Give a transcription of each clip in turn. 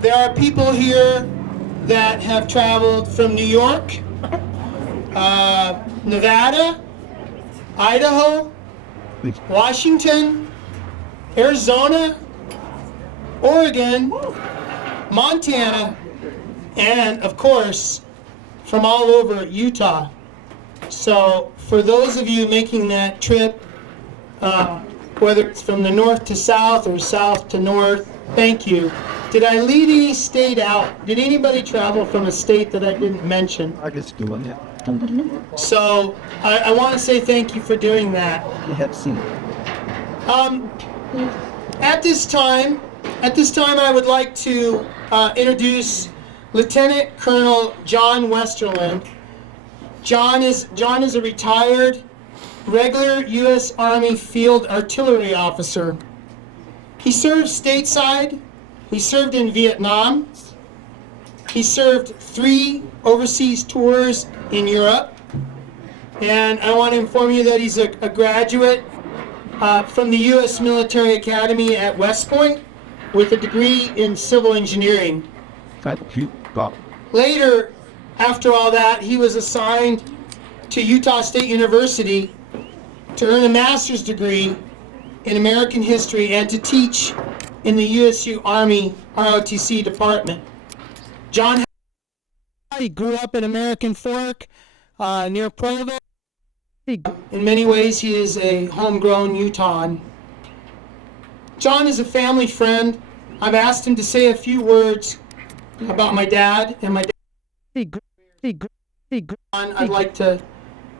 There are people here that have traveled from New York, Nevada, Idaho, Washington, Arizona, Oregon, Montana, and of course, from all over Utah. So for those of you making that trip, whether it's from the north to south or south to north, thank you. Did I leave any state out? Did anybody travel from a state that I didn't mention? I guess doing it. So I want to say thank you for doing that. You have seen it. At this time, I would like to introduce Lieutenant Colonel John Westerland. John is a retired regular U.S. Army Field Artillery officer. He served stateside. He served in Vietnam. He served 3 overseas tours in Europe. And I want to inform you that he's a graduate from the U.S. Military Academy at West Point with a degree in civil engineering. Later, after all that, he was assigned to Utah State University to earn a master's degree in American history and to teach in the USU Army ROTC department. John he grew up in American Fork near Provo. In many ways, he is a homegrown Utahn. John is a family friend. I've asked him to say a few words about my dad and my dad. I'd like to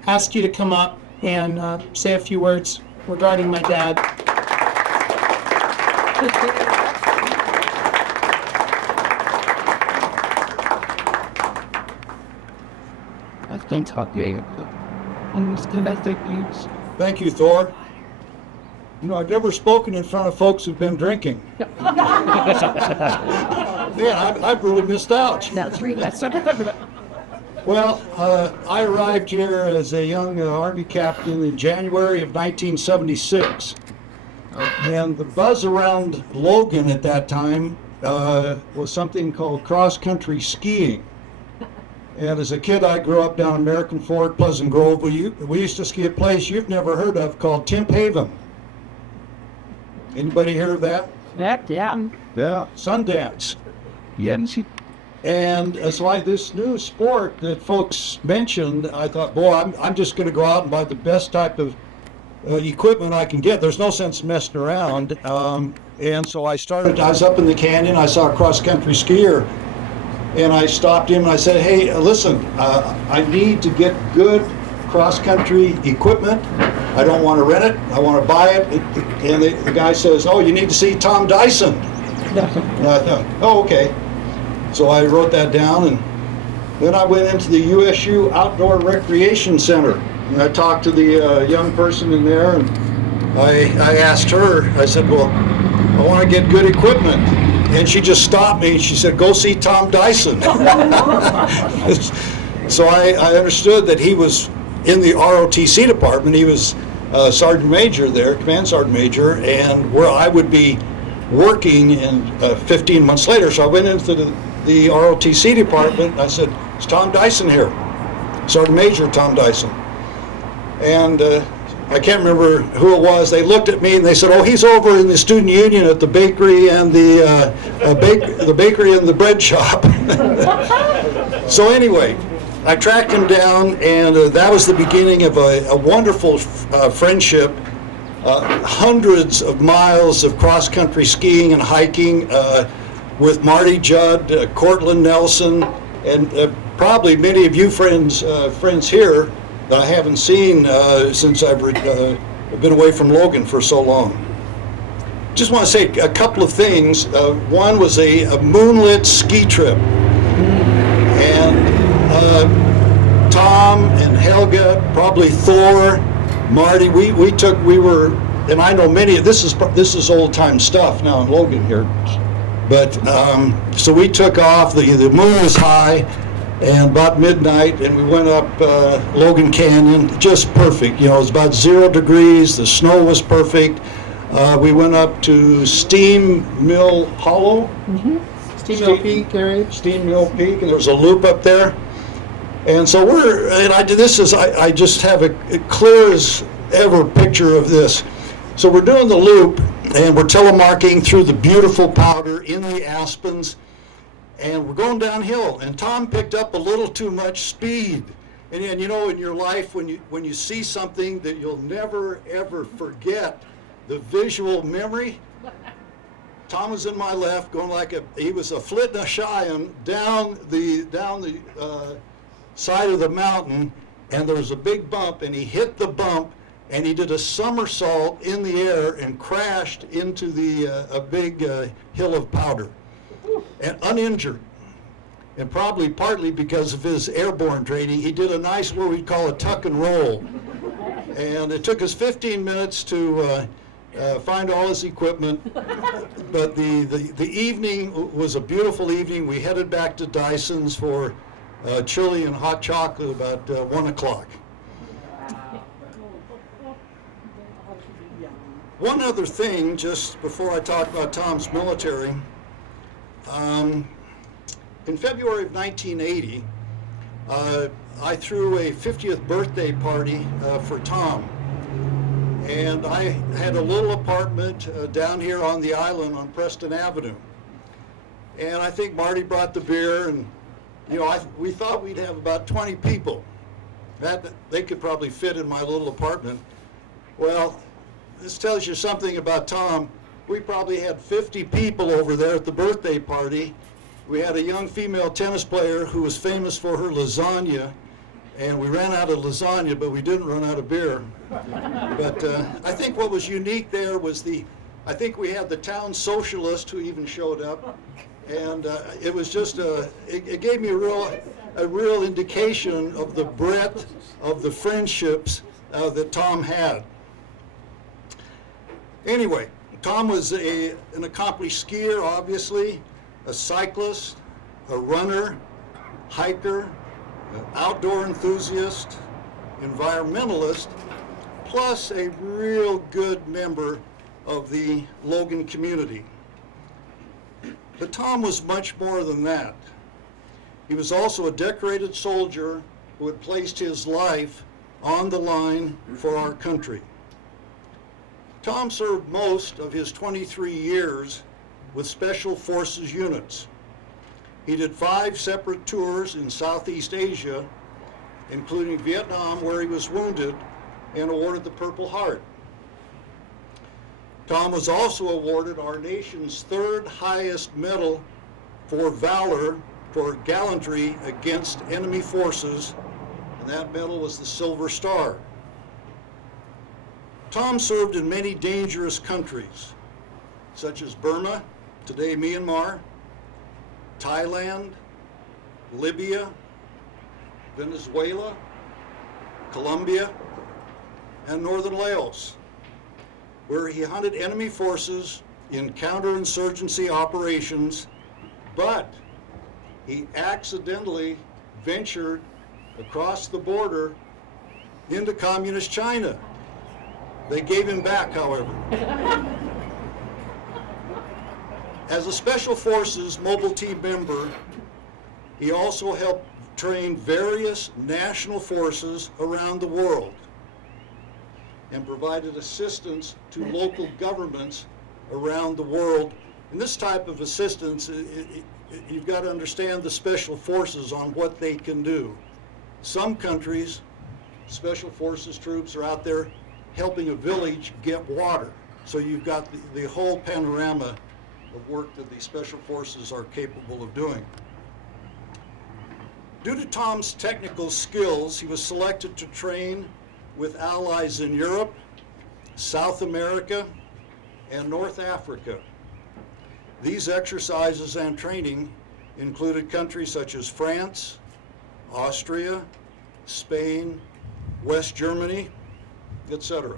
ask you to come up and say a few words regarding my dad. I can't talk to you. Thank you, Thor. You know, I've never spoken in front of folks who've been drinking. Man, I've really missed out. That's right. Well, I arrived here as a young Army captain in January of 1976. And the buzz around Logan at that time was something called cross-country skiing. And as a kid, I grew up down American Fork, Pleasant Grove. We used to ski a place you've never heard of called Temp Haven. Anybody hear of that? Yeah. Yeah, Sundance. Yes. And it's like this new sport that folks mentioned. I thought, boy, I'm just going to go out and buy the best type of equipment I can get. There's no sense messing around. And so I was up in the canyon. I saw a cross-country skier. And I stopped him and I said, hey, listen, I need to get good cross-country equipment. I don't want to rent it. I want to buy it. And the guy says, oh, you need to see Tom Dyson. And I thought, oh, okay. So I wrote that down, and then I went into the USU Outdoor Recreation Center. And I talked to the young person in there, and I asked her, I said, well, I want to get good equipment. And she just stopped me and she said, go see Tom Dyson. So I understood that he was in the ROTC department. He was Sergeant Major there, Command Sergeant Major, and where I would be working in 15 months later. So I went into the ROTC department and I said, is Tom Dyson here? Sergeant Major Tom Dyson. And I can't remember who it was. They looked at me and they said, oh, he's over in the student union at the bakery and the bakery and the bread shop. So anyway, I tracked him down, and that was the beginning of a wonderful friendship. Hundreds of miles of cross-country skiing and hiking with Marty Judd, Cortland Nelson, and probably many of you friends here that I haven't seen since I've been away from Logan for so long. Just want to say a couple of things. One was a moonlit ski trip. And Tom and Helga, probably Thor, Marty, we were, and I know many, this is old time stuff now in Logan here. But, so we took off, the moon was high, and about midnight, and we went up Logan Canyon, just perfect. You know, it was about 0 degrees, the snow was perfect. We went up to Steam Mill Hollow. Steam Mill Peak area. Steam Mill Peak, and there's a loop up there. And so I just have a clear as ever picture of this. So we're doing the loop, and we're telemarking through the beautiful powder in the aspens, and we're going downhill. And Tom picked up a little too much speed. And you know, in your life, when you see something that you'll never ever forget, the visual memory. Tom was in my left, going he was a flit and a shying down the side of the mountain, and there was a big bump, and he hit the bump, and he did a somersault in the air and crashed into a big hill of powder, and uninjured. And probably partly because of his airborne training, he did a nice, what we'd call a tuck and roll. And it took us 15 minutes to find all his equipment. But the evening was a beautiful evening. We headed back to Dyson's for chili and hot chocolate about 1 o'clock. One other thing, just before I talk about Tom's military, in February of 1980, I threw a 50th birthday party for Tom. And I had a little apartment down here on the island on Preston Avenue. And I think Marty brought the beer, and we thought we'd have about 20 people. They could probably fit in my little apartment. Well, this tells you something about Tom. We probably had 50 people over there at the birthday party. We had a young female tennis player who was famous for her lasagna, and we ran out of lasagna, but we didn't run out of beer. But I think what was unique there was I think we had the town socialist who even showed up, and it was just it gave me a real indication of the breadth of the friendships that Tom had. Anyway, Tom was an accomplished skier, obviously, a cyclist, a runner, hiker, an outdoor enthusiast, environmentalist, plus a real good member of the Logan community. But Tom was much more than that. He was also a decorated soldier who had placed his life on the line for our country. Tom served most of his 23 years with Special Forces units. He did 5 separate tours in Southeast Asia, including Vietnam, where he was wounded and awarded the Purple Heart. Tom was also awarded our nation's 3rd highest medal for valor for gallantry against enemy forces, and that medal was the Silver Star. Tom served in many dangerous countries, such as Burma, today Myanmar, Thailand, Libya, Venezuela, Colombia, and northern Laos, where he hunted enemy forces in counterinsurgency operations, but he accidentally ventured across the border into communist China. They gave him back, however. As a Special Forces mobile team member, he also helped train various national forces around the world and provided assistance to local governments around the world. And this type of assistance, you've got to understand the Special Forces on what they can do. Some countries, Special Forces troops are out there helping a village get water. So you've got the whole panorama of work that the Special Forces are capable of doing. Due to Tom's technical skills, he was selected to train with allies in Europe, South America, and North Africa. These exercises and training included countries such as France, Austria, Spain, West Germany, etc.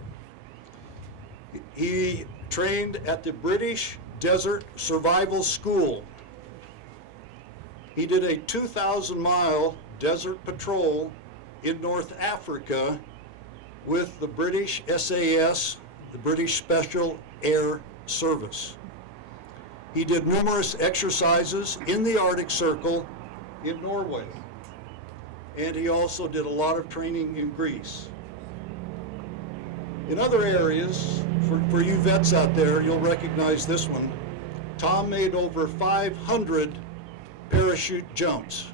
He trained at the British Desert Survival School. He did a 2,000-mile desert patrol in North Africa with the British SAS, the British Special Air Service. He did numerous exercises in the Arctic Circle in Norway. And he also did a lot of training in Greece. In other areas, for you vets out there, you'll recognize this one. Tom made over 500 parachute jumps.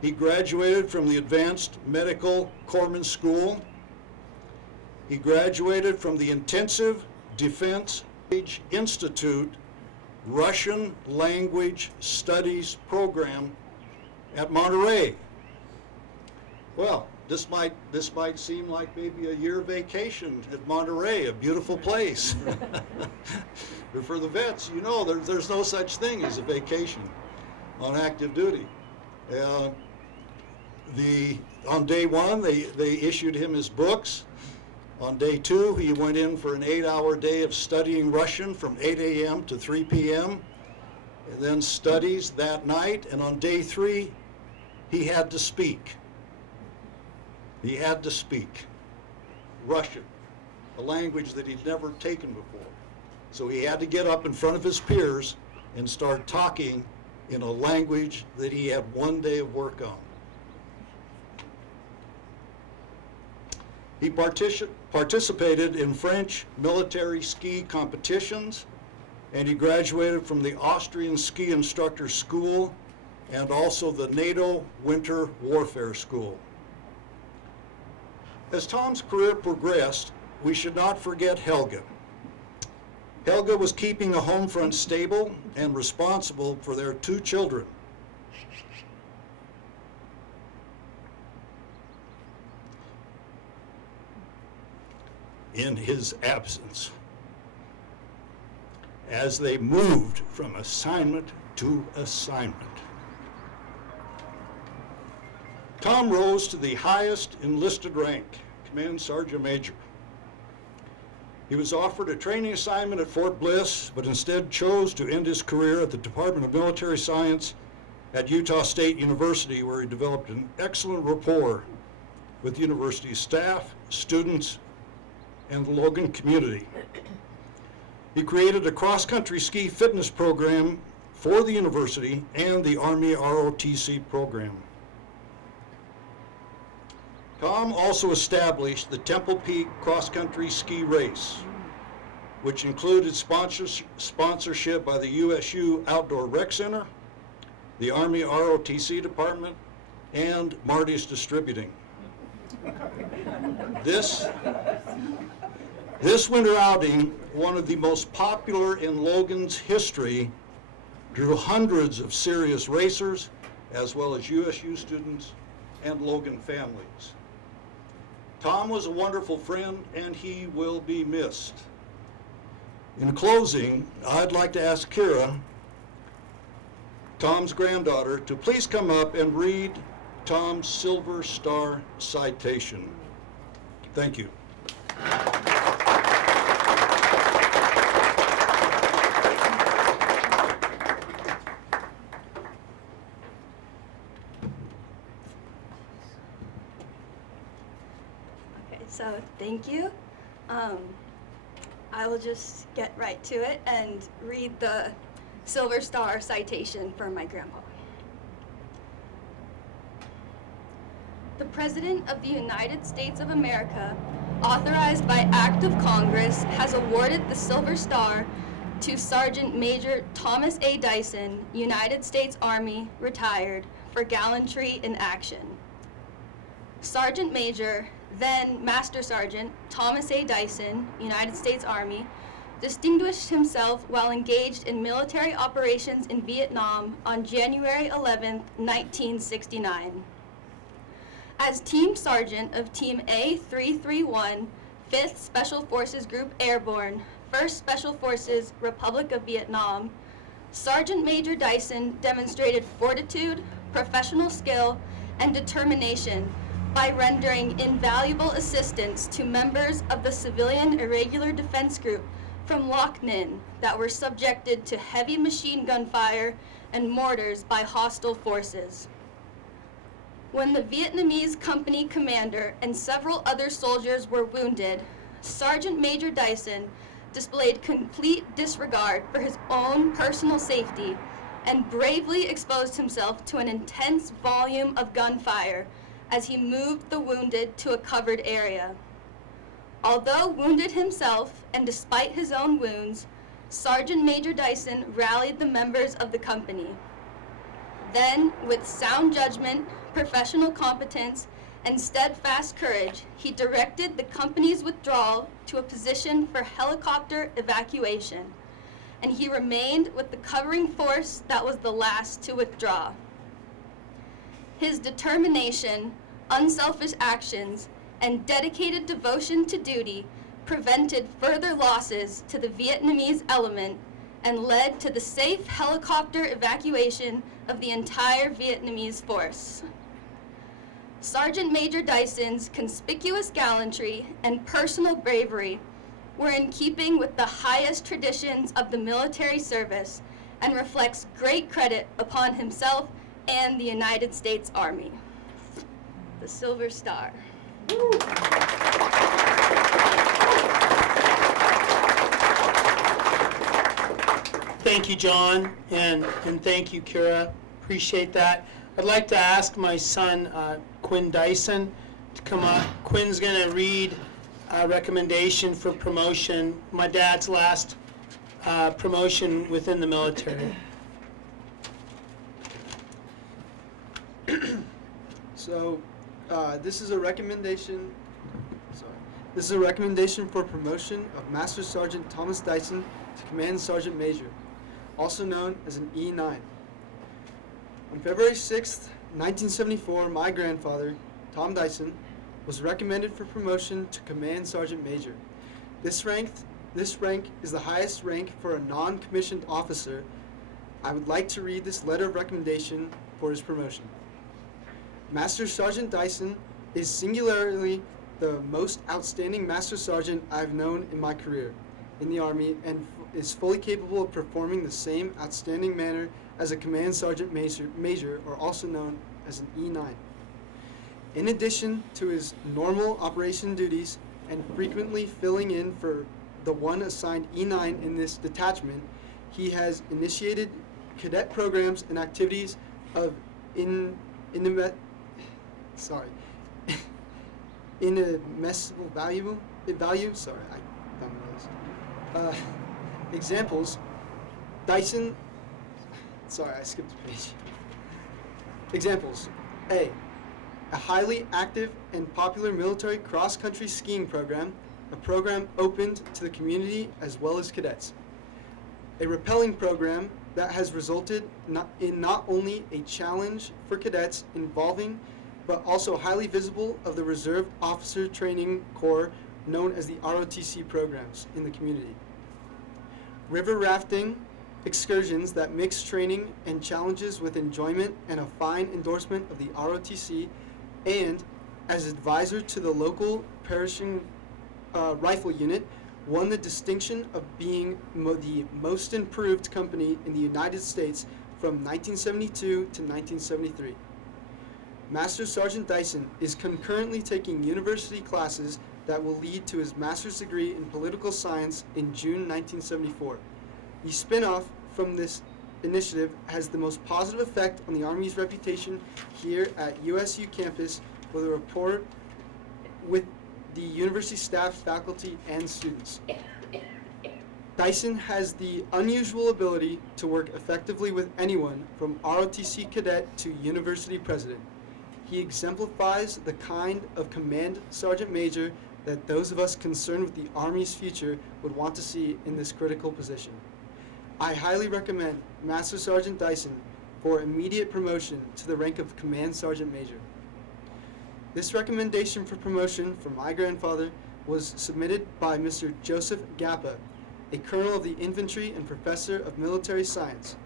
He graduated from the Advanced Medical Corpsman School. He graduated from the Intensive Defense Institute Russian Language Studies program at Monterey. Well, this might seem like maybe a year vacation at Monterey, a beautiful place. But for the vets, you know, there's no such thing as a vacation on active duty. On day one, they issued him his books. On day two, he went in for an 8-hour day of studying Russian from 8 a.m. to 3 p.m. and then studies that night. And on day three, he had to speak. He had to speak Russian, a language that he'd never taken before. So he had to get up in front of his peers and start talking in a language that he had one day of work on. He participated in French military ski competitions, and he graduated from the Austrian Ski Instructor School and also the NATO Winter Warfare School. As Tom's career progressed, we should not forget Helga. Helga was keeping the home front stable and responsible for their 2 children. In his absence, as they moved from assignment to assignment. Tom rose to the highest enlisted rank, Command Sergeant Major. He was offered a training assignment at Fort Bliss, but instead chose to end his career at the Department of Military Science at Utah State University, where he developed an excellent rapport with the university staff, students, and the Logan community. He created a cross-country ski fitness program for the university and the Army ROTC program. Tom also established the Temple Peak cross-country ski race, which included sponsorship by the USU Outdoor Rec Center, the Army ROTC department, and Marty's Distributing. This winter outing, one of the most popular in Logan's history, drew hundreds of serious racers, as well as USU students and Logan families. Tom was a wonderful friend, and he will be missed. In closing, I'd like to ask Kira, Tom's granddaughter, to please come up and read Tom's Silver Star citation. Thank you. So thank you. I will just get right to it and read the Silver Star citation for my grandpa. The President of the United States of America, authorized by Act of Congress, has awarded the Silver Star to Sergeant Major Thomas A. Dyson, United States Army, retired, for gallantry in action. Sergeant Major, then Master Sergeant Thomas A. Dyson, United States Army, distinguished himself while engaged in military operations in Vietnam on January 11, 1969. As Team Sergeant of Team A331, 5th Special Forces Group Airborne, 1st Special Forces, Republic of Vietnam, Sergeant Major Dyson demonstrated fortitude, professional skill, and determination by rendering invaluable assistance to members of the Civilian Irregular Defense Group from Loc Ninh that were subjected to heavy machine gun fire and mortars by hostile forces. When the Vietnamese company commander and several other soldiers were wounded, Sergeant Major Dyson displayed complete disregard for his own personal safety and bravely exposed himself to an intense volume of gunfire as he moved the wounded to a covered area. Although wounded himself, and despite his own wounds, Sergeant Major Dyson rallied the members of the company. Then, with sound judgment, professional competence, and steadfast courage, he directed the company's withdrawal to a position for helicopter evacuation, and he remained with the covering force that was the last to withdraw. His determination, unselfish actions, and dedicated devotion to duty prevented further losses to the Vietnamese element and led to the safe helicopter evacuation of the entire Vietnamese force. Sergeant Major Dyson's conspicuous gallantry and personal bravery were in keeping with the highest traditions of the military service and reflects great credit upon himself and the United States Army. The Silver Star. Thank you, John, and thank you, Kira. Appreciate that. I'd like to ask my son, Quinn Dyson, to come up. Quinn's going to read a recommendation for promotion, my dad's last promotion within the military. So, this is a recommendation. This is a recommendation for promotion of Master Sergeant Thomas Dyson to Command Sergeant Major, also known as an E9. On February 6th, 1974, my grandfather, Tom Dyson, was recommended for promotion to Command Sergeant Major. This rank is the highest rank for a non-commissioned officer. I would like to read this letter of recommendation for his promotion. Master Sergeant Dyson is singularly the most outstanding Master Sergeant I've known in my career in the Army and is fully capable of performing the same outstanding manner as a Command Sergeant Major, or also known as an E9. In addition to his normal operation duties and frequently filling in for the one assigned E9 in this detachment, he has initiated cadet programs and activities of inimitable value. Sorry, I don't know this. Examples. Dyson. Sorry, I skipped a page. Examples. A highly active and popular military cross-country skiing program, a program opened to the community as well as cadets. A rappelling program that has resulted in not only a challenge for cadets involving, but also highly visible of the Reserve Officer Training Corps known as the ROTC programs in the community. River rafting excursions that mix training and challenges with enjoyment and a fine endorsement of the ROTC, and as advisor to the local perishing rifle unit, won the distinction of being the most improved company in the United States from 1972 to 1973. Master Sergeant Dyson is concurrently taking university classes that will lead to his master's degree in political science in June 1974. The spin-off from this initiative has the most positive effect on the Army's reputation here at USU campus, with a rapport with the university staff, faculty, and students. Dyson has the unusual ability to work effectively with anyone from ROTC cadet to university president. He exemplifies the kind of command sergeant major that those of us concerned with the Army's future would want to see in this critical position. I highly recommend Master Sergeant Dyson for immediate promotion to the rank of Command Sergeant Major. This recommendation for promotion from my grandfather was submitted by Mr. Joseph Gappa, a colonel of the infantry and professor of military science.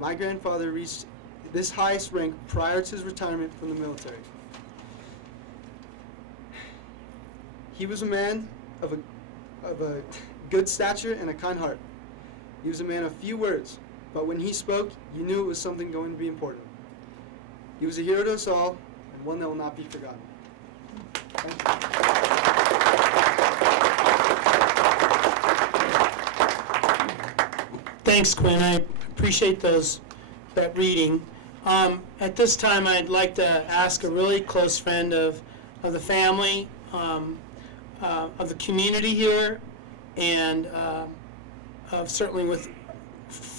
My grandfather reached this highest rank prior to his retirement from the military. He was a man of a good stature and a kind heart. He was a man of few words, but when he spoke, you knew it was something going to be important. He was a hero to us all, and one that will not be forgotten. Thank you. Thanks, Quinn. I appreciate that reading. At this time, I'd like to ask a really close friend of the family, of the community here, and certainly with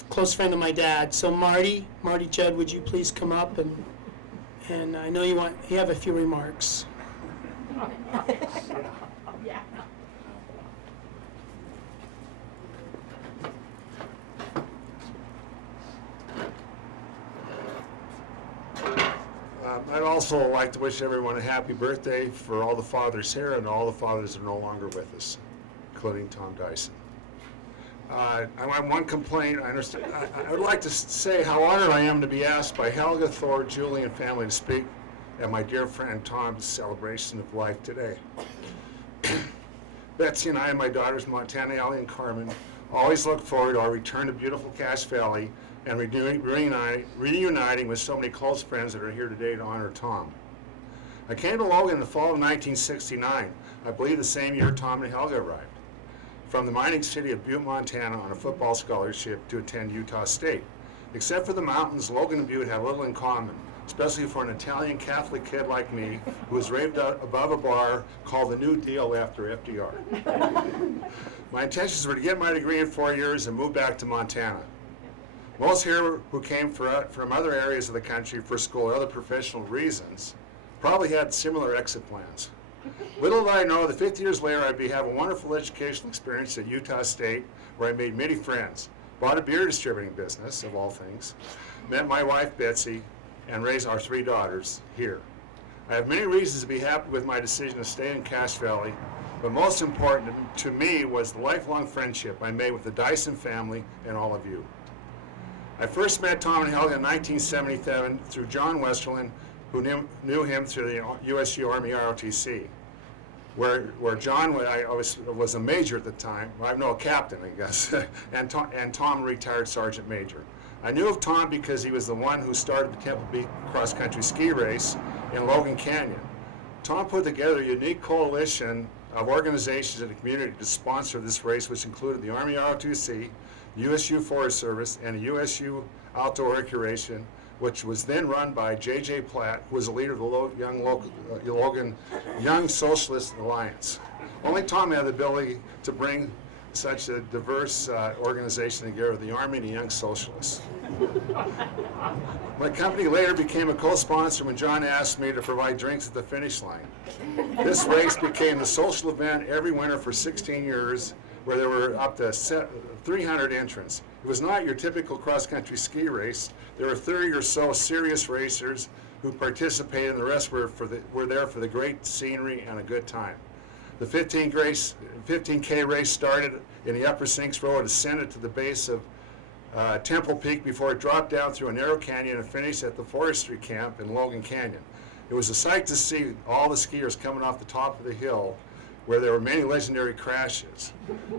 close friend of my dad. So Marty Judd, would you please come up, and I know you have a few remarks. I'd also like to wish everyone a happy birthday for all the fathers here and all the fathers that are no longer with us, including Tom Dyson. I have one complaint. I would like to say how honored I am to be asked by Helga, Thor, Julie, and family to speak at my dear friend Tom's celebration of life today. Betsy and I and my daughters, Montana, Allie, and Carmen, always look forward to our return to beautiful Cache Valley and reuniting with so many close friends that are here today to honor Tom. I came to Logan in the fall of 1969, I believe the same year Tom and Helga arrived, from the mining city of Butte, Montana on a football scholarship to attend Utah State. Except for the mountains, Logan and Butte have little in common, especially for an Italian Catholic kid like me who was raised above a bar called the New Deal after FDR. My intentions were to get my degree in 4 years and move back to Montana. Most here who came from other areas of the country for school or other professional reasons probably had similar exit plans. Little did I know that 50 years later I'd have a wonderful educational experience at Utah State where I made many friends, bought a beer distributing business, of all things, met my wife Betsy, and raised our 3 daughters here. I have many reasons to be happy with my decision to stay in Cache Valley, but most important to me was the lifelong friendship I made with the Dyson family and all of you. I first met Tom and Helga in 1977 through John Westerland, who knew him through the USU Army ROTC, where John was a major at the time. Well, no, a captain, I guess, and Tom retired sergeant major. I knew of Tom because he was the one who started the Temple Peak cross-country ski race in Logan Canyon. Tom put together a unique coalition of organizations in the community to sponsor this race, which included the Army ROTC, USU Forest Service, and USU Outdoor Recreation, which was then run by J.J. Platt, who was the leader of the Logan Young Socialist Alliance. Only Tom had the ability to bring such a diverse organization together, the Army and the Young Socialists. My company later became a co-sponsor when John asked me to provide drinks at the finish line. This race became the social event every winter for 16 years, where there were up to 300 entrants. It was not your typical cross-country ski race. There were 30 or so serious racers who participated, and the rest were there for the great scenery and a good time. The 15K race started in the Upper Sinks Road, ascended to the base of Temple Peak before it dropped down through a narrow canyon and finished at the forestry camp in Logan Canyon. It was a sight to see all the skiers coming off the top of the hill, where there were many legendary crashes.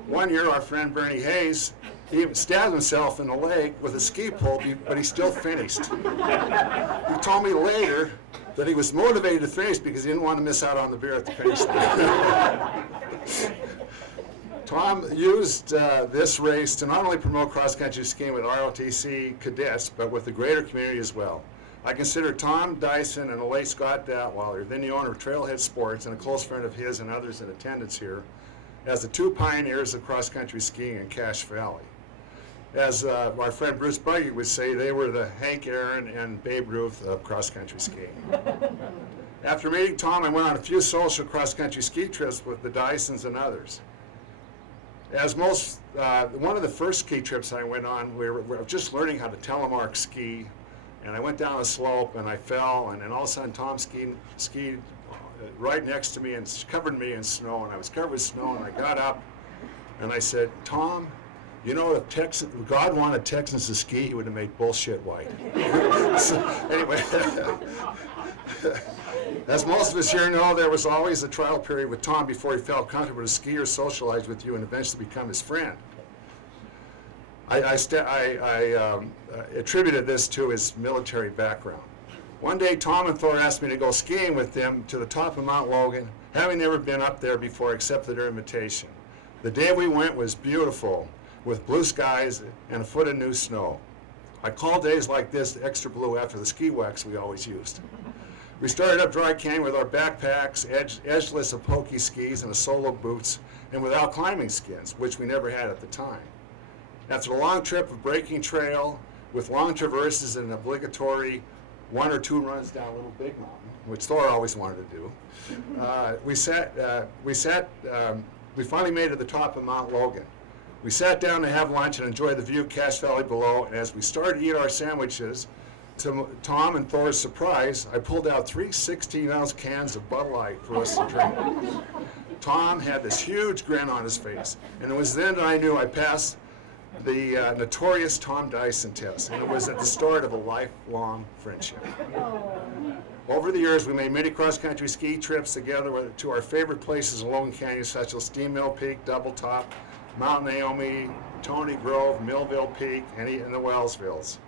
One year, our friend Bernie Hayes, he even stabbed himself in the leg with a ski pole, but he still finished. He told me later that he was motivated to finish because he didn't want to miss out on the beer at the finish line. Tom used this race to not only promote cross-country skiing with ROTC cadets, but with the greater community as well. I consider Tom Dyson and the late Scott Datweiler, then the owner of Trailhead Sports and a close friend of his and others in attendance here, as the 2 pioneers of cross-country skiing in Cache Valley. As my friend Bruce Buggy would say, they were the Hank Aaron and Babe Ruth of cross-country skiing. After meeting Tom, I went on a few social cross-country ski trips with the Dysons and others. As one of the first ski trips I went on, we were just learning how to telemark ski, and I went down a slope and I fell, and then all of a sudden Tom skied right next to me and covered me in snow, and I was covered with snow, and I got up and I said, Tom, you know, if God wanted Texans to ski, he would have made bullshit white. So, anyway, as most of us here know, there was always a trial period with Tom before he felt comfortable to ski or socialize with you and eventually become his friend. I attributed this to his military background. One day, Tom and Thor asked me to go skiing with them to the top of Mount Logan, having never been up there before, accepted their invitation. The day we went was beautiful. with blue skies and a foot of new snow. I call days like this extra blue after the ski wax we always used. We started up Dry Canyon with our backpacks, edgeless of pokey skis and a solo boots, and without climbing skins, which we never had at the time. After a long trip of breaking trail, with long traverses and obligatory 1 or 2 runs down Little Big Mountain, which Thor always wanted to do, we finally made it to the top of Mount Logan. We sat down to have lunch and enjoy the view of Cache Valley below, and as we started to eat our sandwiches, to Tom and Thor's surprise, I pulled out 3 16-ounce cans of Bud Light for us to drink. Tom had this huge grin on his face, and it was then that I knew I passed the notorious Tom Dyson test, and it was at the start of a lifelong friendship. Over the years, we made many cross-country ski trips together to our favorite places in Logan Canyon, such as Steam Mill Peak, Double Top, Mount Naomi, Tony Grove, Millville Peak, and the Wellsvilles.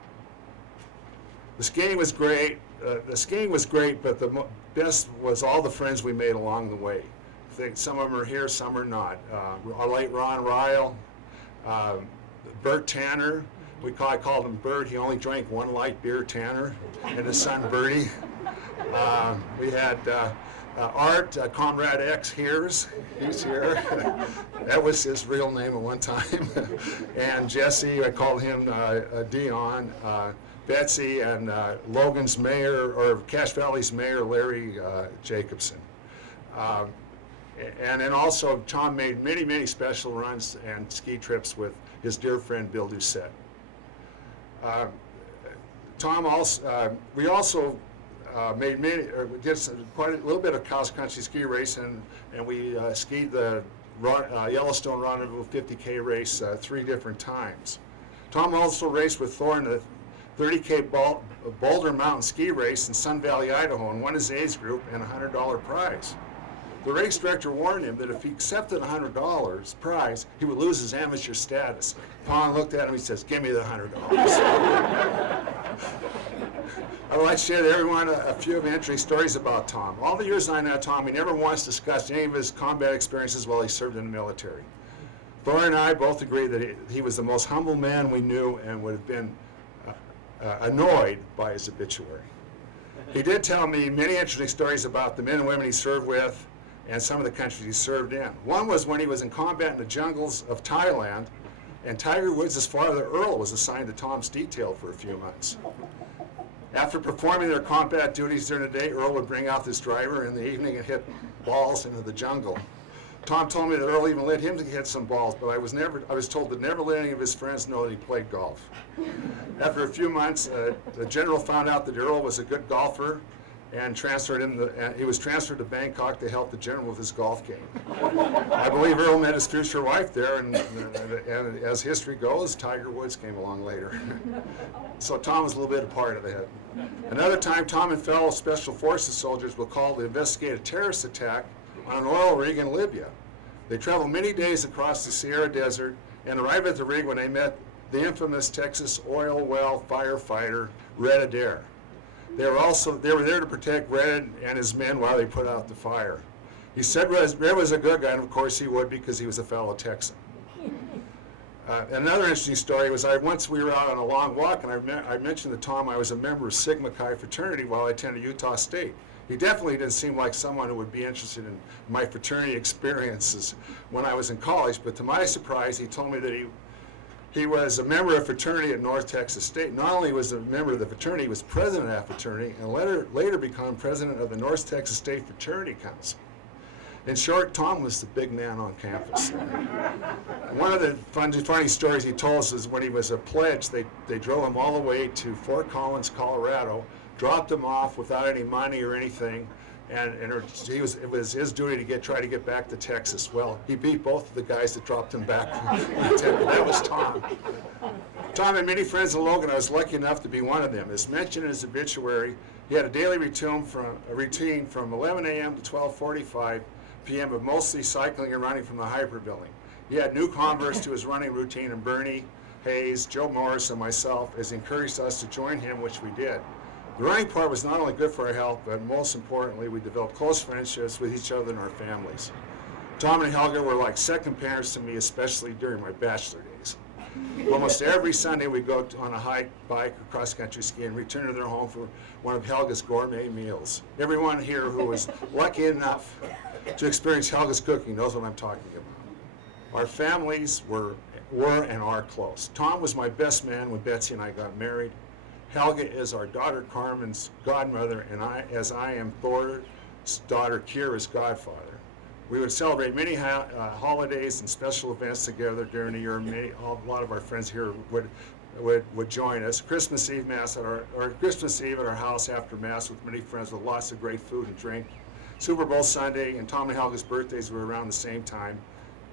The skiing was great. But the best was all the friends we made along the way. I think some of them are here, some are not. Our late Ron Ryle, Bert Tanner. I called him Bert. He only drank 1 light beer, Tanner, and his son Bertie. We had Art, Comrade X Hears. He's here. That was his real name at one time. And Jesse, I called him Dion. Betsy, and Logan's mayor, or Cache Valley's mayor, Larry Jacobson. And then also, Tom made many, many special runs and ski trips with his dear friend Bill Doucette. We also made did quite a little bit of cross-country ski racing, and we skied the Yellowstone Rendezvous 50K race 3 different times. Tom also raced with Thor in the 30K Boulder Mountain Ski Race in Sun Valley, Idaho, and won his age group and a $100 prize. The race director warned him that if he accepted a $100 prize, he would lose his amateur status. Tom looked at him, he says, "Give me the $100." I would like to share with everyone a few of interesting stories about Tom. All the years I know Tom, he never once discussed any of his combat experiences while he served in the military. Thor and I both agree that he was the most humble man we knew and would have been annoyed by his obituary. He did tell me many interesting stories about the men and women he served with and some of the countries he served in. One was when he was in combat in the jungles of Thailand, and Tiger Woods' father, Earl, was assigned to Tom's detail for a few months. After performing their combat duties during the day, Earl would bring out this driver in the evening and hit balls into the jungle. Tom told me that Earl even let him hit some balls, but I was told to never let any of his friends know that he played golf. After a few months, the general found out that Earl was a good golfer and he was transferred to Bangkok to help the general with his golf game. I believe Earl met his future wife there, and as history goes, Tiger Woods came along later. So Tom was a little bit a part of that. Another time, Tom and fellow Special Forces soldiers were called to investigate a terrorist attack on an oil rig in Libya. They traveled many days across the Sahara Desert and arrived at the rig when they met the infamous Texas oil well firefighter, Red Adair. They were there to protect Red and his men while they put out the fire. He said Red was a good guy, and of course he would because he was a fellow Texan. Another interesting story was once we were out on a long walk, and I mentioned to Tom I was a member of Sigma Chi fraternity while I attended Utah State. He definitely didn't seem like someone who would be interested in my fraternity experiences when I was in college, but to my surprise, he told me that he was a member of fraternity at North Texas State. Not only was he a member of the fraternity, he was president of that fraternity, and later became president of the North Texas State Fraternity Council. In short, Tom was the big man on campus. One of the funny stories he told us is when he was a pledge, they drove him all the way to Fort Collins, Colorado, dropped him off without any money or anything, and it was his duty to try to get back to Texas. Well, he beat both of the guys that dropped him back. That was Tom. Tom had many friends in Logan. I was lucky enough to be one of them. As mentioned in his obituary, he had a daily routine from 11 a.m. to 12:45 p.m. of mostly cycling and running from the Hyper Building. He had new converts to his running routine, and Bernie Hayes, Joe Morris, and myself has encouraged us to join him, which we did. The running part was not only good for our health, but most importantly, we developed close friendships with each other and our families. Tom and Helga were like second parents to me, especially during my bachelor days. Almost every Sunday we'd go on a hike, bike, or cross-country ski and return to their home for one of Helga's gourmet meals. Everyone here who was lucky enough to experience Helga's cooking knows what I'm talking about. Our families were and are close. Tom was my best man when Betsy and I got married. Helga is our daughter Carmen's godmother, and I am Thor's daughter Kira's godfather. We would celebrate many holidays and special events together during the year. A lot of our friends here would join us. Christmas Eve Mass Christmas Eve at our house after Mass with many friends with lots of great food and drink. Super Bowl Sunday and Tom and Helga's birthdays were around the same time,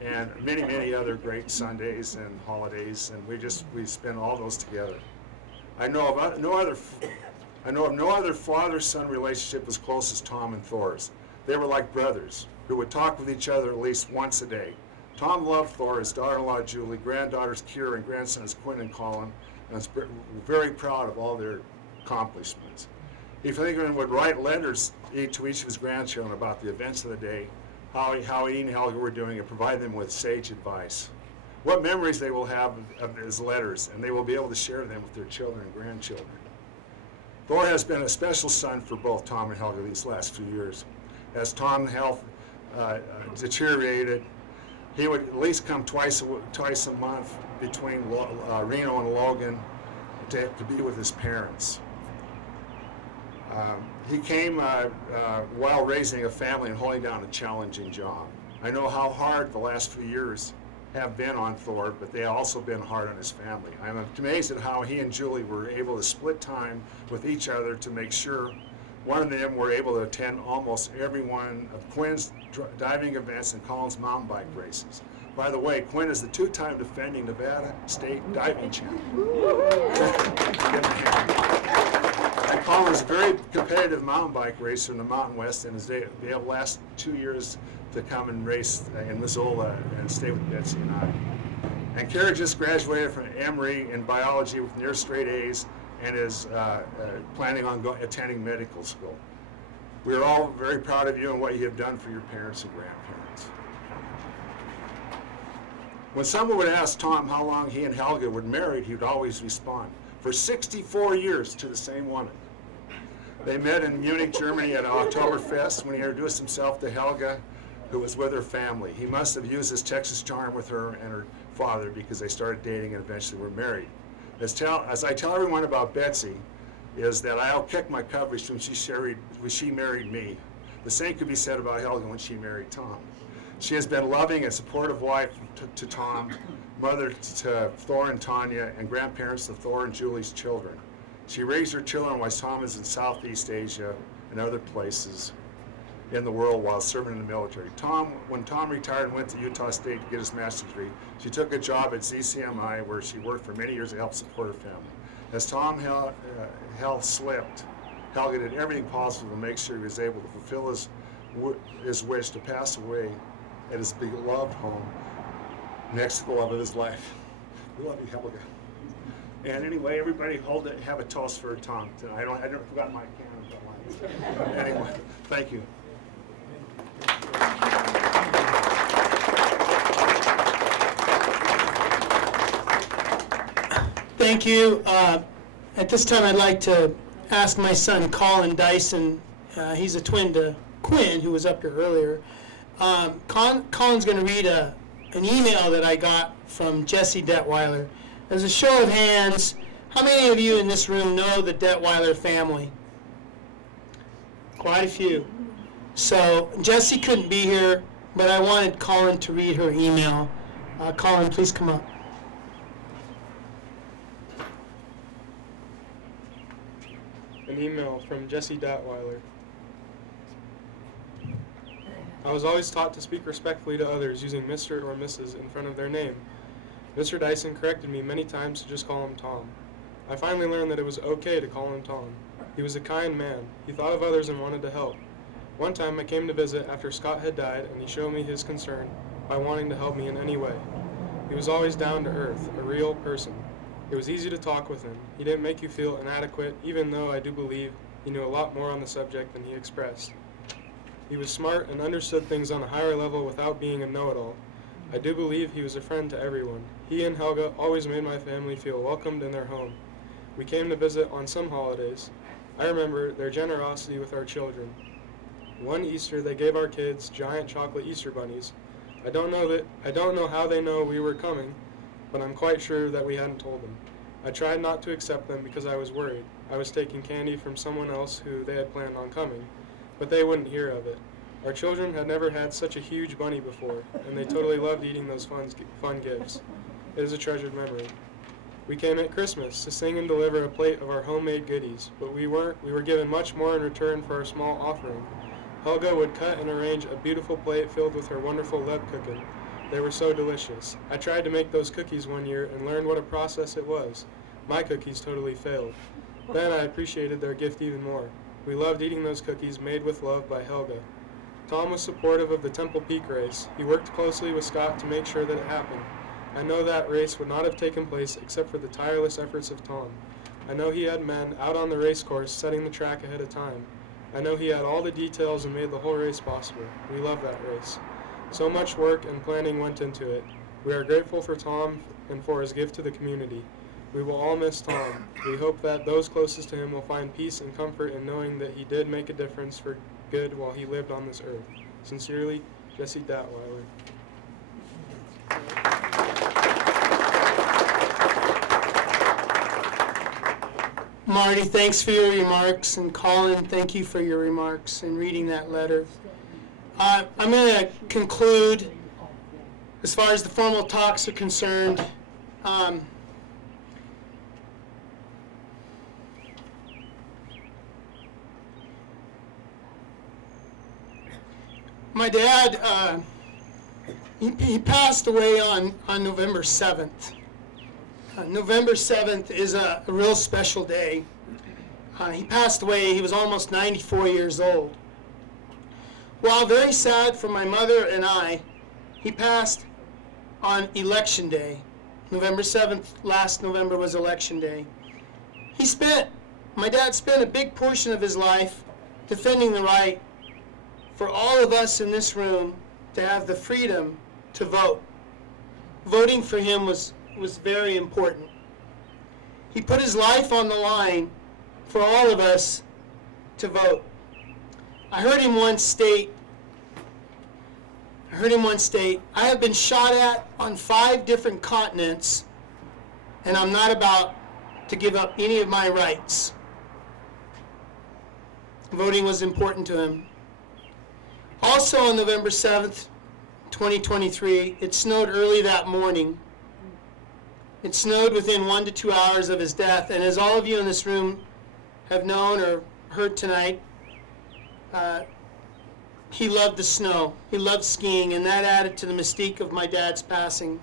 and many other great Sundays and holidays, and we spend all those together. I know of no other father-son relationship as close as Tom and Thor's. They were like brothers who would talk with each other at least once a day. Tom loved Thor, his daughter-in-law Julie, granddaughters Kira and grandsons Quinn and Colin, and was very proud of all their accomplishments. He frequently would write letters to each of his grandchildren about the events of the day, how he and Helga were doing, and provide them with sage advice. What memories they will have of his letters, and they will be able to share them with their children and grandchildren. Thor has been a special son for both Tom and Helga these last few years. As Tom's health deteriorated, he would at least come twice a month between Reno and Logan to be with his parents. He came while raising a family and holding down a challenging job. I know how hard the last few years have been on Thor, but they have also been hard on his family. I'm amazed at how he and Julie were able to split time with each other to make sure one of them were able to attend almost every one of Quinn's diving events and Colin's mountain bike races. By the way, Quinn is the two-time defending Nevada State diving champion. And Colin is a very competitive mountain bike racer in the Mountain West, and they have last 2 years to come and race in Missoula and stay with Betsy and I. And Kara just graduated from Emory in biology with near straight A's and is planning on attending medical school. We're all very proud of you and what you have done for your parents and grandparents. When someone would ask Tom how long he and Helga were married, he would always respond, for 64 years to the same woman. They met in Munich, Germany at Oktoberfest when he introduced himself to Helga, who was with her family. He must have used his Texas charm with her and her father because they started dating and eventually were married. As I tell everyone about Betsy, is that I outkicked my coverage when she married me. The same could be said about Helga when she married Tom. She has been loving and supportive wife to Tom, mother to Thor and Tanya, and grandparents to Thor and Julie's children. She raised her children while Tom is in Southeast Asia and other places in the world while serving in the military. When Tom retired and went to Utah State to get his master's degree, she took a job at ZCMI where she worked for many years to help support her family. As Tom's health slipped, Helga did everything possible to make sure he was able to fulfill his wish to pass away at his beloved home next to the love of his life. We love you, Helga. And anyway, everybody have a toast for Tom tonight. I never forgot my can. Anyway, thank you. Thank you. At this time, I'd like to ask my son, Colin Dyson. He's a twin to Quinn, who was up here earlier. Colin's going to read an email that I got from Jesse Detweiler. As a show of hands, how many of you in this room know the Detweiler family? Quite a few. So Jesse couldn't be here, but I wanted Colin to read her email. Colin, please come up. An email from Jesse Detweiler. I was always taught to speak respectfully to others using Mr. or Mrs. in front of their name. Mr. Dyson corrected me many times to just call him Tom. I finally learned that it was okay to call him Tom. He was a kind man. He thought of others and wanted to help. One time I came to visit after Scott had died, and he showed me his concern by wanting to help me in any way. He was always down to earth, a real person. It was easy to talk with him. He didn't make you feel inadequate, even though I do believe he knew a lot more on the subject than he expressed. He was smart and understood things on a higher level without being a know-it-all. I do believe he was a friend to everyone. He and Helga always made my family feel welcomed in their home. We came to visit on some holidays. I remember their generosity with our children. One Easter, they gave our kids giant chocolate Easter bunnies. I don't know how they know we were coming, but I'm quite sure that we hadn't told them. I tried not to accept them because I was worried. I was taking candy from someone else who they had planned on coming, but they wouldn't hear of it. Our children had never had such a huge bunny before, and they totally loved eating those fun gifts. It is a treasured memory. We came at Christmas to sing and deliver a plate of our homemade goodies, but we were given much more in return for our small offering. Helga would cut and arrange a beautiful plate filled with her wonderful lead cooking. They were so delicious. I tried to make those cookies one year and learned what a process it was. My cookies totally failed. Then I appreciated their gift even more. We loved eating those cookies made with love by Helga. Tom was supportive of the Temple Peak race. He worked closely with Scott to make sure that it happened. I know that race would not have taken place except for the tireless efforts of Tom. I know he had men out on the race course setting the track ahead of time. I know he had all the details and made the whole race possible. We love that race. So much work and planning went into it. We are grateful for Tom and for his gift to the community. We will all miss Tom. We hope that those closest to him will find peace and comfort in knowing that he did make a difference for good while he lived on this earth. Sincerely, Jesse Datweiler. Marty, thanks for your remarks, and Colin, thank you for your remarks and reading that letter. I'm going to conclude as far as the formal talks are concerned. My dad, he passed away on November 7th. November 7th is a real special day. He passed away, he was almost 94 years old. While very sad for my mother and I, he passed on Election Day. November 7th, last November, was Election Day. My dad spent a big portion of his life defending the right for all of us in this room to have the freedom to vote. Voting for him was very important. He put his life on the line for all of us to vote. I heard him once state, I have been shot at on 5 different continents, and I'm not about to give up any of my rights. Voting was important to him. Also on November 7th, 2023, it snowed early that morning. It snowed within 1 to 2 hours of his death, and as all of you in this room have known or heard tonight, he loved the snow. He loved skiing, and that added to the mystique of my dad's passing.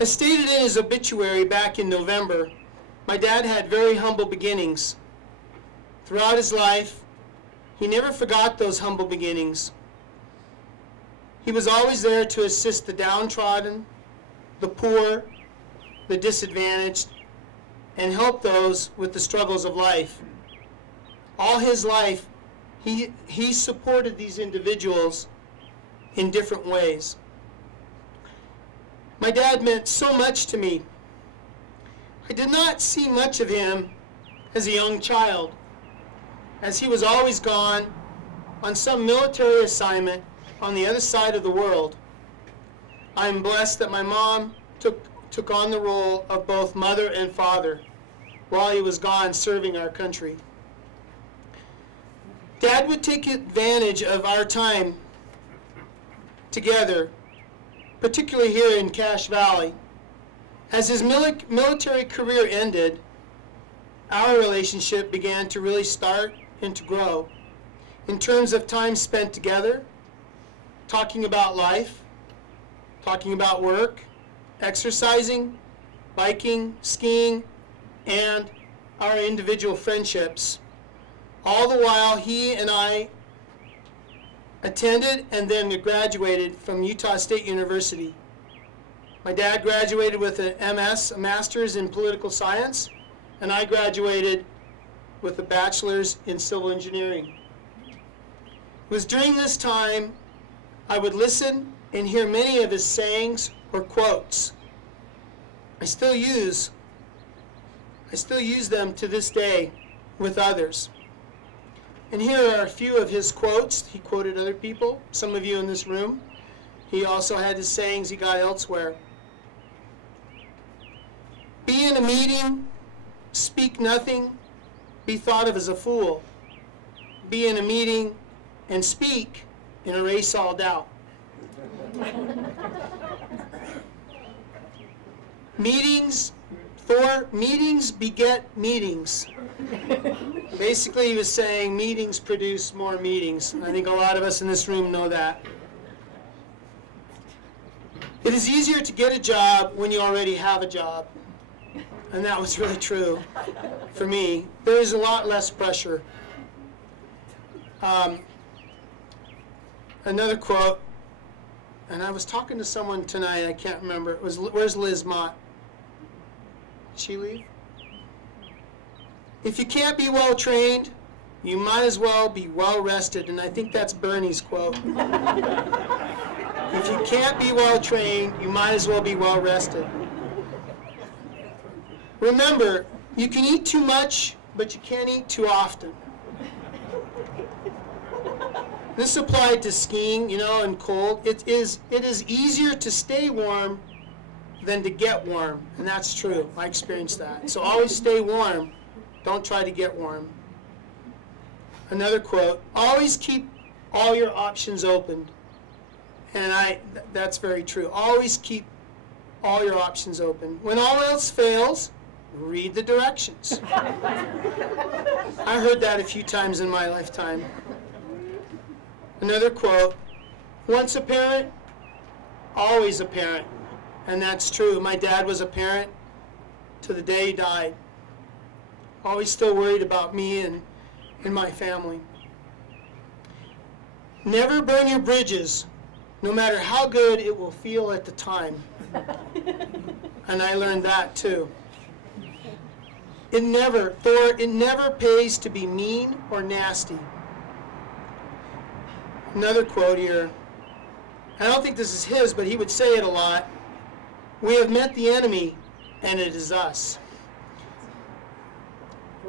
As stated in his obituary back in November, my dad had very humble beginnings. Throughout his life, he never forgot those humble beginnings. He was always there to assist the downtrodden, the poor, the disadvantaged, and help those with the struggles of life. All his life, he supported these individuals in different ways. My dad meant so much to me. I did not see much of him as a young child, as he was always gone on some military assignment on the other side of the world. I am blessed that my mom took on the role of both mother and father while he was gone serving our country. Dad would take advantage of our time together, particularly here in Cache Valley. As his military career ended, our relationship began to really start and to grow in terms of time spent together, talking about life, talking about work, exercising, biking, skiing, and our individual friendships. All the while, he and I attended and then graduated from Utah State University. My dad graduated with an MS, a master's in political science, and I graduated with a bachelor's in civil engineering. It was during this time I would listen and hear many of his sayings or quotes. I still use them to this day with others. And here are a few of his quotes. He quoted other people, some of you in this room. He also had his sayings he got elsewhere. Be in a meeting, speak nothing, be thought of as a fool. Be in a meeting and speak, and erase all doubt. Meetings beget meetings. Basically, he was saying meetings produce more meetings. I think a lot of us in this room know that. It is easier to get a job when you already have a job. And that was really true for me. There is a lot less pressure. Another quote, and I was talking to someone tonight, I can't remember. It was, where's Liz Mott? Did she leave? If you can't be well trained, you might as well be well rested. And I think that's Bernie's quote. If you can't be well trained, you might as well be well rested. Remember, you can eat too much, but you can't eat too often. This applied to skiing, and cold. It is easier to stay warm than to get warm, and that's true. I experienced that. So always stay warm. Don't try to get warm. Another quote, always keep all your options open. And that's very true. Always keep all your options open. When all else fails, read the directions. I heard that a few times in my lifetime. Another quote, once a parent, always a parent. And that's true. My dad was a parent to the day he died. Always still worried about me and my family. Never burn your bridges, no matter how good it will feel at the time. And I learned that too. It never pays to be mean or nasty. Another quote here. I don't think this is his, but he would say it a lot. We have met the enemy, and it is us.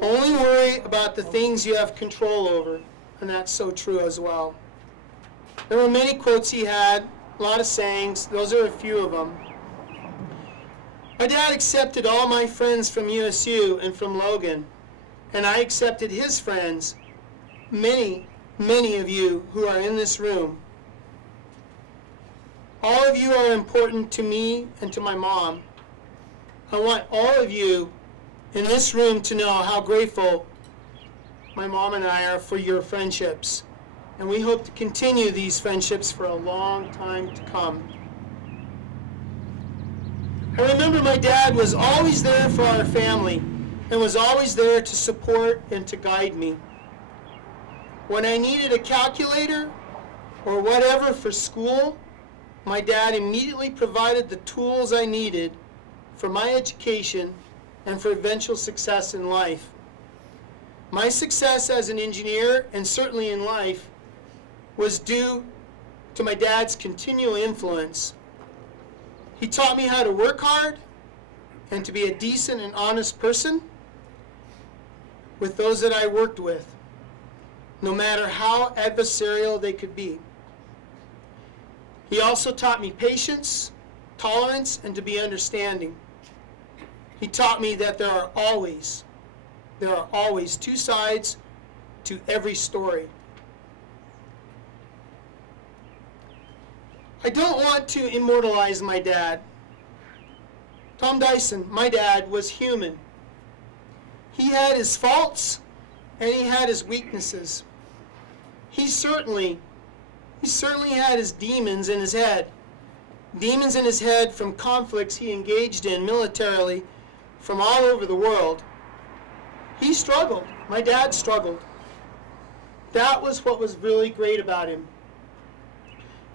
Only worry about the things you have control over, and that's so true as well. There were many quotes he had, a lot of sayings. Those are a few of them. My dad accepted all my friends from USU and from Logan, and I accepted his friends, many of you who are in this room. All of you are important to me and to my mom. I want all of you in this room to know how grateful my mom and I are for your friendships. And we hope to continue these friendships for a long time to come. I remember my dad was always there for our family and was always there to support and to guide me. When I needed a calculator or whatever for school, my dad immediately provided the tools I needed for my education and for eventual success in life. My success as an engineer, and certainly in life, was due to my dad's continual influence. He taught me how to work hard and to be a decent and honest person with those that I worked with, no matter how adversarial they could be. He also taught me patience, tolerance, and to be understanding. He taught me that there are always two sides to every story. I don't want to immortalize my dad. Tom Dyson, my dad, was human. He had his faults and he had his weaknesses. He certainly had his demons in his head. Demons in his head from conflicts he engaged in militarily from all over the world. He struggled. My dad struggled. That was what was really great about him.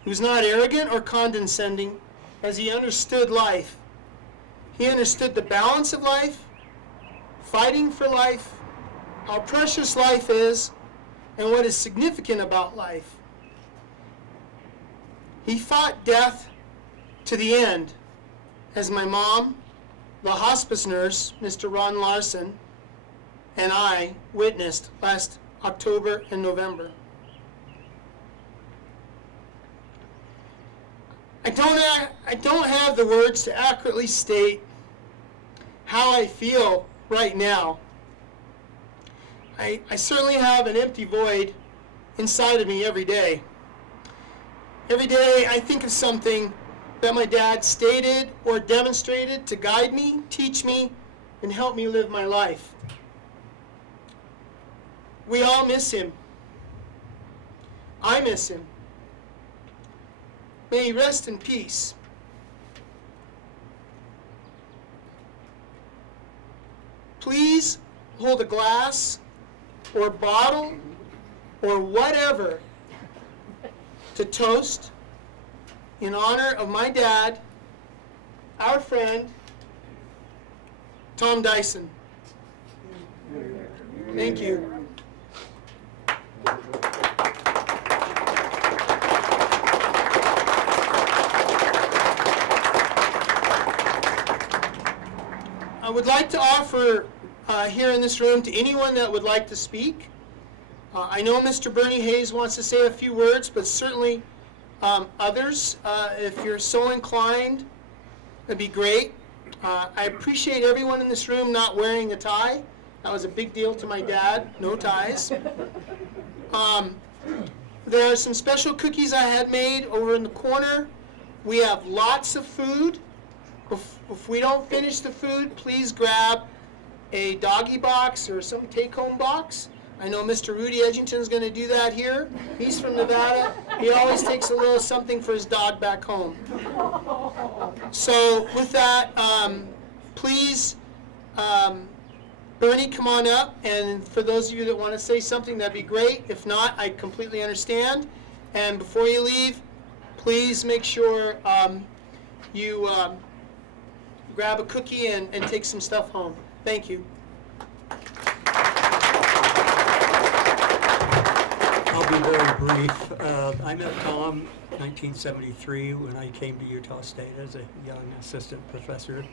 He was not arrogant or condescending as he understood life. He understood the balance of life, fighting for life, how precious life is, and what is significant about life. He fought death to the end, as my mom, the hospice nurse, Mr. Ron Larson, and I witnessed last October and November. I don't have the words to accurately state how I feel right now. I certainly have an empty void inside of me every day. Every day I think of something that my dad stated or demonstrated to guide me, teach me, and help me live my life. We all miss him. I miss him. May he rest in peace. Please hold a glass or bottle or whatever to toast in honor of my dad, our friend, Tom Dyson. Thank you. I would like to offer here in this room to anyone that would like to speak. I know Mr. Bernie Hayes wants to say a few words, but certainly others, if you're so inclined, it'd be great. I appreciate everyone in this room not wearing a tie. That was a big deal to my dad, no ties. There are some special cookies I had made over in the corner. We have lots of food. If we don't finish the food, please grab a doggy box or some take-home box. I know Mr. Rudy Edgington is going to do that here. He's from Nevada. He always takes a little something for his dog back home. So with that, please, Bernie, come on up. And for those of you that want to say something, that'd be great. If not, I completely understand. And before you leave, please make sure you grab a cookie and take some stuff home. Thank you. I'll be very brief. I met Tom in 1973 when I came to Utah State as a young assistant professor.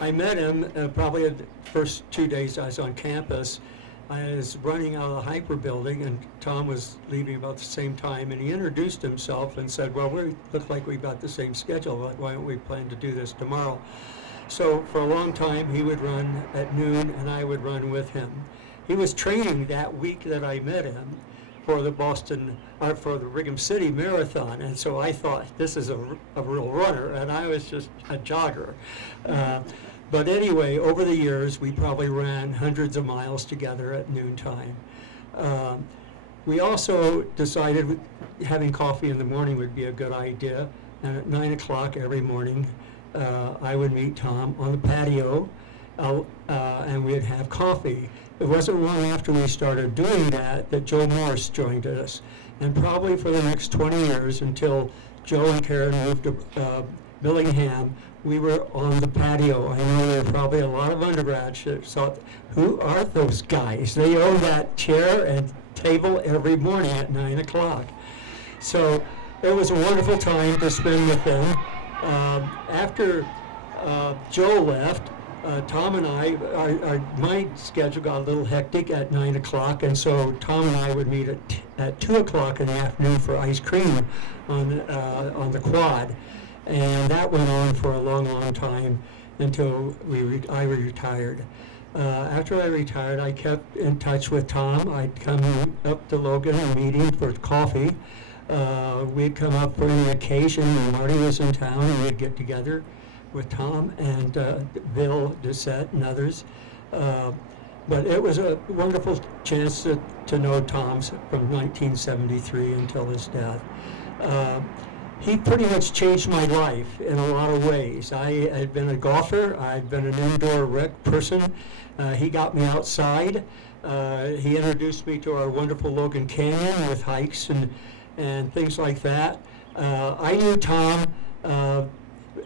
I met him probably the first 2 days I was on campus. I was running out of the Hyper building, and Tom was leaving about the same time, and he introduced himself and said, well, we look like we've got the same schedule. Why don't we plan to do this tomorrow? So for a long time, he would run at noon, and I would run with him. He was training that week that I met him for the for the Brigham City Marathon, and so I thought, this is a real runner, and I was just a jogger. But anyway, over the years, we probably ran hundreds of miles together at noontime. We also decided having coffee in the morning would be a good idea, and at 9 o'clock every morning, I would meet Tom on the patio, and we'd have coffee. It wasn't long after we started doing that Joe Morse joined us. And probably for the next 20 years, until Joe and Karen moved to Billingham, we were on the patio. I know there were probably a lot of undergrads that thought, who are those guys? They own that chair and table every morning at 9 o'clock. So it was a wonderful time to spend with them. After Joe left, Tom and I, my schedule got a little hectic at 9 o'clock, and so Tom and I would meet at 2 o'clock in the afternoon for ice cream on the quad. And that went on for a long, long time until I retired. After I retired, I kept in touch with Tom. I'd come up to Logan and meet him for coffee. We'd come up for any occasion when Marty was in town, and we'd get together with Tom and Bill Doucette and others. But it was a wonderful chance to know Tom from 1973 until his death. He pretty much changed my life in a lot of ways. I had been a golfer. I'd been an indoor rec person. He got me outside. He introduced me to our wonderful Logan Canyon with hikes and things like that. I knew Tom.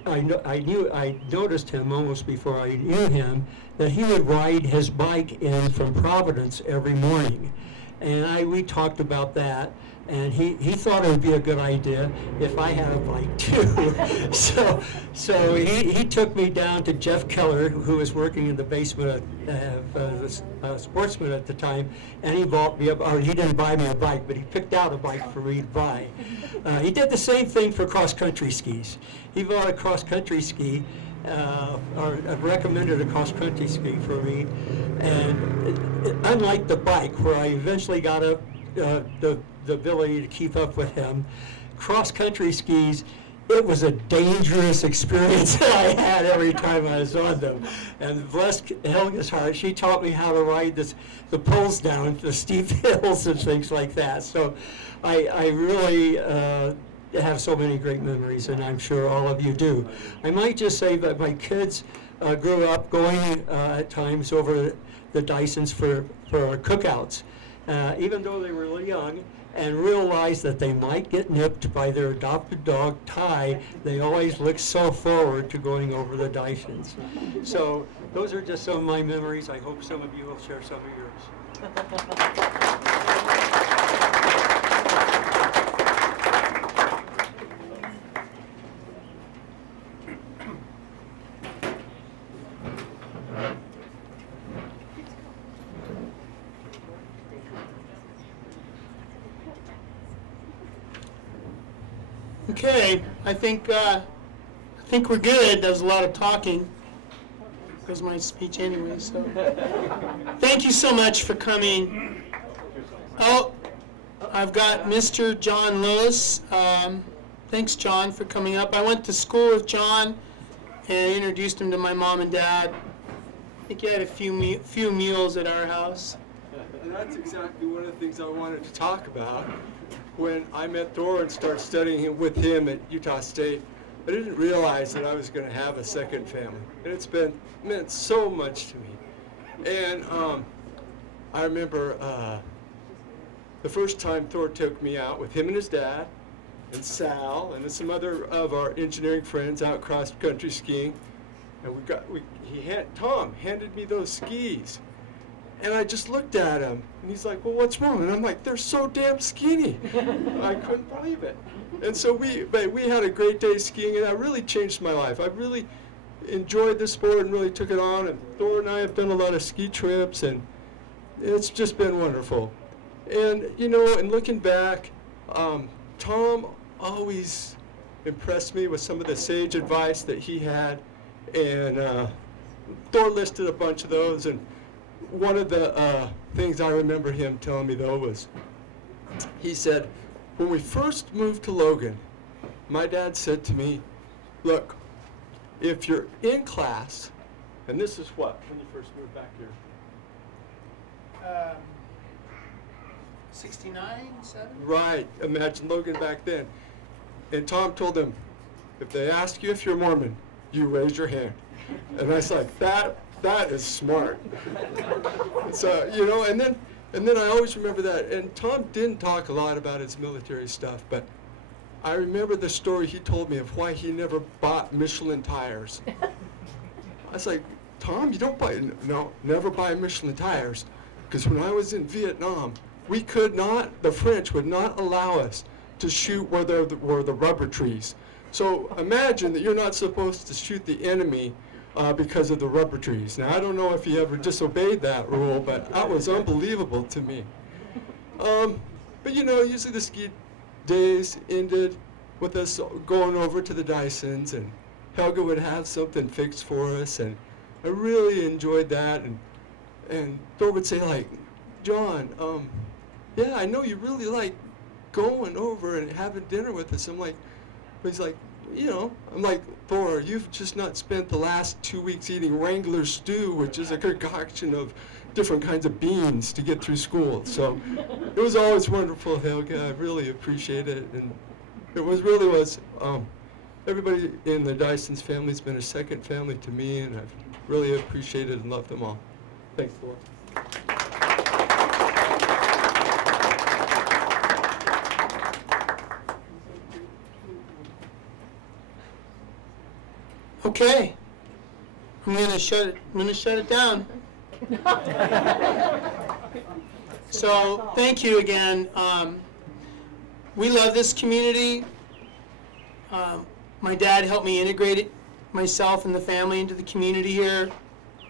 I noticed him almost before I knew him, that he would ride his bike in from Providence every morning. And we talked about that. And he thought it would be a good idea if I had a bike too. so he took me down to Jeff Keller, who was working in the basement of Sportsman at the time, and he bought me he didn't buy me a bike, but he picked out a bike for me to buy. He did the same thing for cross-country skis. He bought a cross-country ski, or recommended a cross-country ski for me, and unlike the bike, where I eventually got the ability to keep up with him, cross-country skis, it was a dangerous experience that I had every time I was on them. And bless Helga's heart, she taught me how to ride the poles down the steep hills and things like that. So I really have so many great memories, and I'm sure all of you do. I might just say that my kids grew up going at times over the Dysons for cookouts, even though they were young, and realized that they might get nipped by their adopted dog, Ty. They always look so forward to going over the Dysons. So those are just some of my memories. I hope some of you will share some of yours. Okay, I think we're good. That was a lot of talking. That was my speech anyway, so. Thank you so much for coming. Oh, I've got Mr. John Lewis. Thanks, John, for coming up. I went to school with John and introduced him to my mom and dad. I think he had a few meals at our house. And that's exactly one of the things I wanted to talk about. When I met Thor and started studying with him at Utah State, I didn't realize that I was going to have a second family. And it's meant so much to me. And I remember the first time Thor took me out with him and his dad, and Sal, and some other of our engineering friends out cross-country skiing. And Tom handed me those skis. And I just looked at him, and he's like, well, what's wrong? And I'm like, they're so damn skinny. I couldn't believe it. And so we had a great day skiing, and that really changed my life. I really enjoyed the sport and really took it on. And Thor and I have done a lot of ski trips, and it's just been wonderful. And, you know, and looking back, Tom always impressed me with some of the sage advice that he had. And Thor listed a bunch of those, and one of the things I remember him telling me, though, was he said, when we first moved to Logan, my dad said to me, look, if you're in class, and this is what, when you first moved back here? 69, 7? Right, imagine Logan back then. And Tom told him, if they ask you if you're Mormon, you raise your hand. And I was like, that is smart. So, you know, and then I always remember that. And Tom didn't talk a lot about his military stuff, but I remember the story he told me of why he never bought Michelin tires. I was like, Tom, you don't never buy Michelin tires. Because when I was in Vietnam, the French would not allow us to shoot where there were the rubber trees. So imagine that you're not supposed to shoot the enemy because of the rubber trees. Now, I don't know if he ever disobeyed that rule, but that was unbelievable to me. But you know, usually the ski days ended with us going over to the Dysons, and Helga would have something fixed for us, and I really enjoyed that. And Thor would say, like, John, yeah, I know you really like going over and having dinner with us. I'm like, but he's like, you know, I'm like, Thor, you've just not spent the last 2 weeks eating Wrangler stew, which is a concoction of different kinds of beans to get through school. So it was always wonderful, Helga. I really appreciate it. And it really was, everybody in the Dyson's family has been a second family to me, and I've really appreciated and loved them all. Thanks, Thor. Okay, I'm gonna shut it down. So thank you again. We love this community. My dad helped me integrate it, myself and the family into the community here.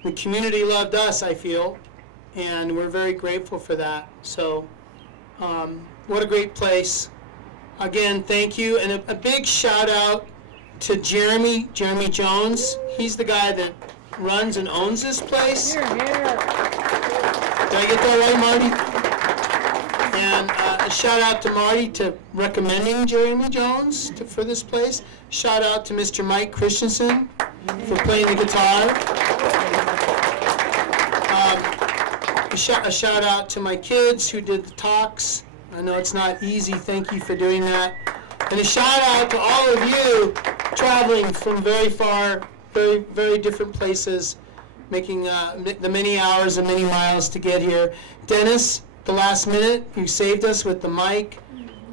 The community loved us, I feel, and we're very grateful for that. So what a great place. Again, thank you, and a big shout out to Jeremy Jones. He's the guy that runs and owns this place. Did I get that right, Marty? And a shout out to Marty to recommending Jeremy Jones for this place. Shout out to Mr. Mike Christensen for playing the guitar. A shout out to my kids who did the talks. I know it's not easy. Thank you for doing that. And a shout out to all of you traveling from very far, very, very different places, making the many hours and many miles to get here. Dennis, the last minute, you saved us with the mic,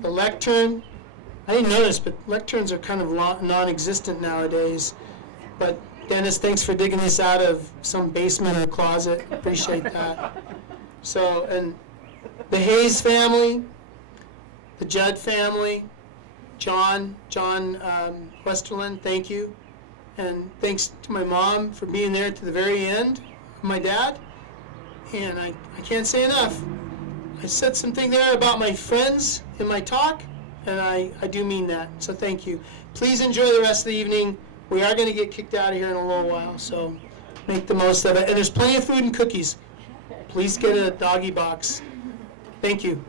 the lectern. I didn't know this, but lecterns are kind of non-existent nowadays. But Dennis, thanks for digging this out of some basement or closet. Appreciate that. So, and the Hayes family, the Judd family, John Westerland, thank you. And thanks to my mom for being there to the very end, my dad. And I can't say enough. I said something there about my friends in my talk, and I do mean that. So thank you. Please enjoy the rest of the evening. We are going to get kicked out of here in a little while, so make the most of it. And there's plenty of food and cookies. Please get a doggy box. Thank you.